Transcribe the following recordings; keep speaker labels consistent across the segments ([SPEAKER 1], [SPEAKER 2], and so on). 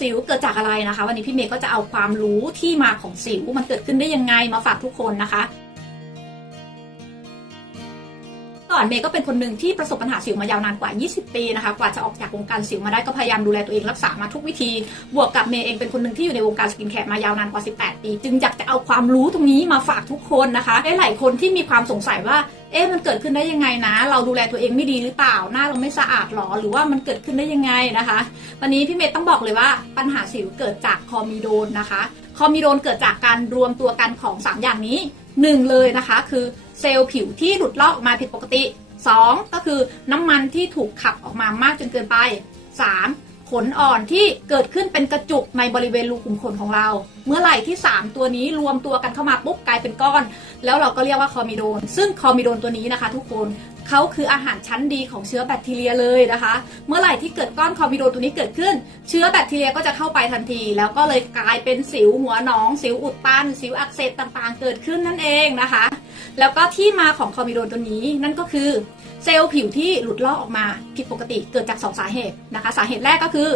[SPEAKER 1] สิวเกิดจากอะไรนะคะ วันนี้พี่เมย์ก็จะเอาความรู้ที่มาของสิวมันเกิดขึ้นได้ยังไงมาฝากทุกคนนะคะก่อนเมย์ก็เป็นคนหนึ่งที่ประสบปัญหาสิวมายาวนานกว่า 20 ปีนะคะ กว่าจะออกจากวงการสิวมาได้ก็พยายามดูแลตัวเองรักษามาทุกวิธี บวกกับเมย์เองเป็นคนหนึ่งที่อยู่ในวงการสกินแคร์มายาวนานกว่า 18 ปี จึงอยากจะเอาความรู้ตรงนี้มาฝากทุกคนนะคะได้หลายคนที่มีความสงสัยว่า เอ๊ะมันเกิดขึ้นได้ยังไงนะ เราดูแลตัวเองไม่ดีหรือเปล่า หน้าเราไม่สะอาดหรอ หรือว่ามันเกิดขึ้นได้ยังไงนะคะ วันนี้พี่เมย์ต้องบอกเลยว่าปัญหาสิวเกิดจากคอมีโดนนะคะ คอมีโดนเกิดจากการรวมตัวกันของ 3 อย่างนี้หนึ่งเลยนะคะ คือเซลล์ผิวที่หลุดลอกออกมาผิดปกติ 2. ก็คือน้ำมันที่ถูกขับออกมามากจนเกินไป 3. ขนอ่อนที่เกิดขึ้นเป็นกระจุกในบริเวณรูขุมขนของเรา เมื่อไหร่ที่ 3 ตัวนี้รวมตัวกันเข้ามาปุ๊บกลายเป็นก้อน แล้วเราก็เรียกว่าคอมิโดน ซึ่งคอมิโดนตัวนี้นะคะ ทุกคนเขาคืออาหารชั้นดีของเชื้อแบคทีเรียเลยนะคะ เมื่อไหร่ที่เกิดก้อนคอมิโดนตัวนี้เกิดขึ้น เชื้อแบคทีเรียก็จะเข้าไปทันที แล้วก็เลยกลายเป็นสิวหัวหนอง สิวอุดตัน สิวอักเสบต่างๆ เกิดขึ้นนั่นเองนะคะ แล้วก็ที่มาของคอมิโดนตัวนี้นั่นก็คือเซลล์ผิวที่หลุดลอกออกมาผิดปกติเกิดจาก 2 สาเหตุนะคะ สาเหตุแรกก็คือ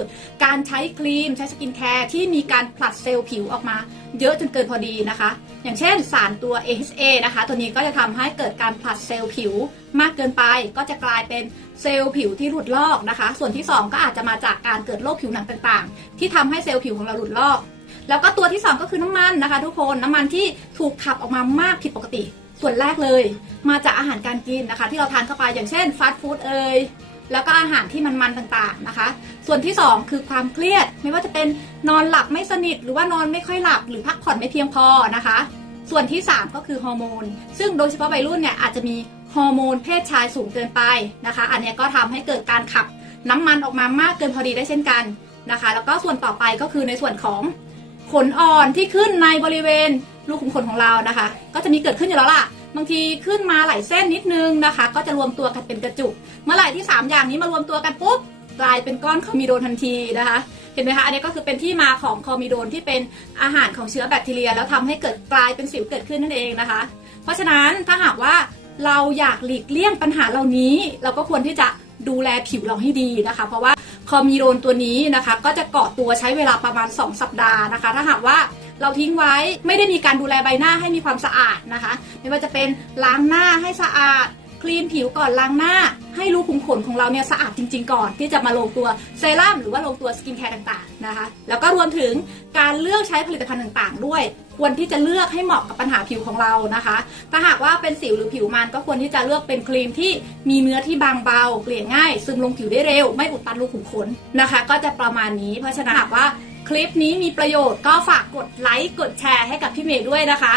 [SPEAKER 1] การใช้ครีมใช้สกินแคร์ที่มีการผลัดเซลล์ผิวออกมา เยอะจนเกินพอดีนะคะ อย่างเช่นสารตัว AHA นะคะ ตัวนี้ก็จะทำให้เกิดการผลัดเซลล์ผิวมากเกินไป ก็จะกลายเป็นเซลล์ผิวที่หลุดลอกนะคะ ส่วนที่ 2 ก็อาจจะมาจากการเกิดโรคผิวหนังต่างๆ ที่ทำให้เซลล์ผิวของเราหลุดลอก แล้วก็ตัวที่ 2 ก็คือน้ำมันนะคะ ทุกคนน้ำมันที่ถูกขับออกมามากผิดปกติ ส่วนแรกเลย มาจากอาหารการกินนะคะ ที่เราทานเข้าไปอย่างเช่นฟาสต์ฟู้ดเอ่ยแล้วก็อาหารที่มันๆต่างๆนะคะ ส่วนที่ 2 คือความเครียด ไม่ว่าจะเป็นนอนหลับไม่สนิท หรือว่านอนไม่ค่อยหลับ หรือพักผ่อนไม่เพียงพอนะคะ ส่วนที่ 3 ก็คือฮอร์โมน ซึ่งโดยเฉพาะวัยรุ่นเนี่ยอาจจะมีฮอร์โมนเพศชายสูงเกินไปนะคะ อันนี้ก็ทำให้เกิดการขับน้ำมันออกมามากเกินพอดีได้เช่นกันนะคะ แล้วก็ส่วนต่อไปก็คือในส่วนของ ขนอ่อนที่ขึ้นในบริเวณรูขุมขนของเรานะคะ ก็จะมีเกิดขึ้นอยู่แล้วล่ะ บางทีขึ้นมาหลายเส้นนิดนึงนะคะ ก็จะรวมตัวกันเป็นกระจุก เมื่อไหร่ที่ 3 อย่างนี้มารวมตัวกันปุ๊บกลายเป็นก้อนคอมิโดนทันทีนะคะ เห็นไหมคะอันนี้ก็คือเป็นที่มาของคอมิโดนที่เป็นอาหารของเชื้อแบคทีเรีย แล้วทำให้เกิดกลายเป็นสิวเกิดขึ้นนั่นเองนะคะ เพราะฉะนั้นถ้าหากว่าเราอยากหลีกเลี่ยงปัญหาเหล่านี้ เราก็ควรที่จะดูแลผิวเราให้ดีนะคะ เพราะว่า คอมีโดนตัวนี้นะคะ ก็จะเกาะตัวใช้เวลาประมาณ 2 สัปดาห์นะคะ ถ้าหากว่าเราทิ้งไว้ไม่ได้มีการดูแลใบหน้าให้มีความสะอาดนะคะ ไม่ว่าจะเป็นล้างหน้าให้สะอาด คลีนผิวก่อนล้างหน้า ให้รูขุมขนของเราเนี่ยสะอาดจริง ๆ ก่อน ที่จะมาลงตัวเซรั่มหรือว่าลงตัวสกินแคร์ต่างๆนะคะแล้วก็รวมถึงการเลือกใช้ผลิตภัณฑ์ต่างๆ ด้วย ควรที่จะเลือกให้เหมาะกับปัญหาผิวของเรานะคะ ถ้าหากว่าเป็นสิวหรือผิวมันก็ควรที่จะเลือกเป็นครีมที่มีเนื้อที่บางเบาเกลี่ยง่าย ซึมลงผิวได้เร็ว ไม่อุดตันรูขุมขนนะคะ ก็จะประมาณนี้ เพราะฉะนั้นหากว่าคลิปนี้มีประโยชน์ก็ฝากกดไลค์กดแชร์ให้กับพี่เมย์ด้วยนะคะ